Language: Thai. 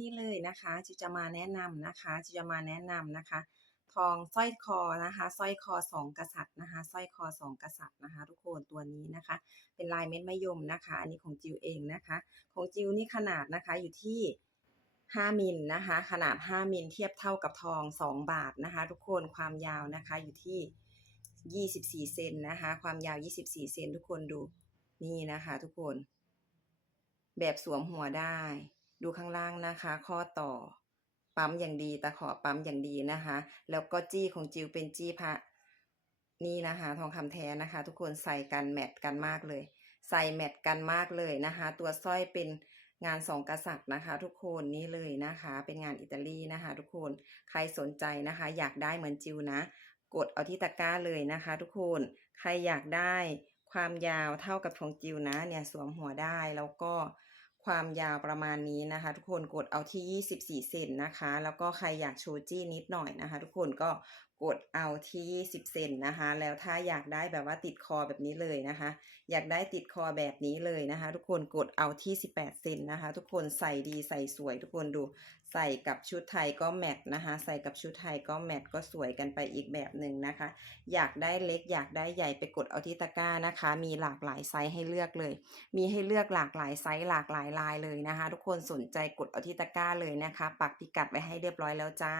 นี่เลยนะคะจิวจะมาแนะนำนะคะจิวจะมาแนะนำนะคะ ทองสร้อยคอนะคะสร้อยคอสองกษัตริย์นะคะสร้อยคอสองกษัตริย์นะคะ ทุกคนตัวนี้นะคะ เป็นลายเม็ดมะยมนะคะ อันนี้ของจิวเองนะคะ ของจิวนี่ขนาดนะคะอยู่ที่5มิลนะคะ ขนาด 5มิลเทียบเท่ากับทอง 2 บาทนะคะ ทุกคนความยาวนะคะอยู่ที่ 24 เซนนะคะ ความยาว 24 เซนทุกคนดูนี่นะคะ ทุกคน แบบสวมหัวได้ ดูข้างล่างนะคะ ข้อต่อ ปั๊มอย่างดีตะขอปั๊มอย่างดีนะคะ แล้วก็จี้ของจิวเป็นจี้พระนี่นะคะ ทองคำแท้นะคะ ทุกคนใส่กันแมทกันมากเลย ใส่แมทกันมากเลยนะคะ ตัวสร้อยเป็นงานสองกษัตริย์นะคะ ทุกคนนี่เลยนะคะ เป็นงานอิตาลีนะคะ ทุกคนใครสนใจนะคะ อยากได้เหมือนจิวนะ กดเอาที่ตะกร้าเลยนะคะ ทุกคนใครอยากได้ความยาวเท่ากับของจิวนะเนี่ยสวมหัวได้แล้วก็ ความยาวประมาณนี้นะคะ ทุกคนกดเอาที่ 24 เซนนะคะ แล้วก็ใครอยากโชจี้นิดหน่อยนะคะ ทุกคนก็กดเอาที่20เซนนะคะ แล้วถ้าอยากได้แบบว่าติดคอแบบนี้เลยนะคะ อยากได้ติดคอแบบนี้เลยนะคะ ทุกคนกดเอาที่ 18เซนนะคะ ทุกคนใส่ดีใส่สวย ทุกคนดูใส่กับชุดไทยก็แมทนะคะ ใส่กับชุดไทยก็แมทก็สวยกันไปอีกแบบหนึ่งนะคะ อยากได้เล็กอยากได้ใหญ่ไปกดเอาที่ตะกร้านะคะ มีหลากหลายไซส์ให้เลือกเลย มีให้เลือกหลากหลายไซส์หลากหลายลายเลยนะคะ ทุกคนสนใจกดเอาที่ตะกร้าเลยนะคะ ปักพิกัดไว้ให้เรียบร้อยแล้วจ้า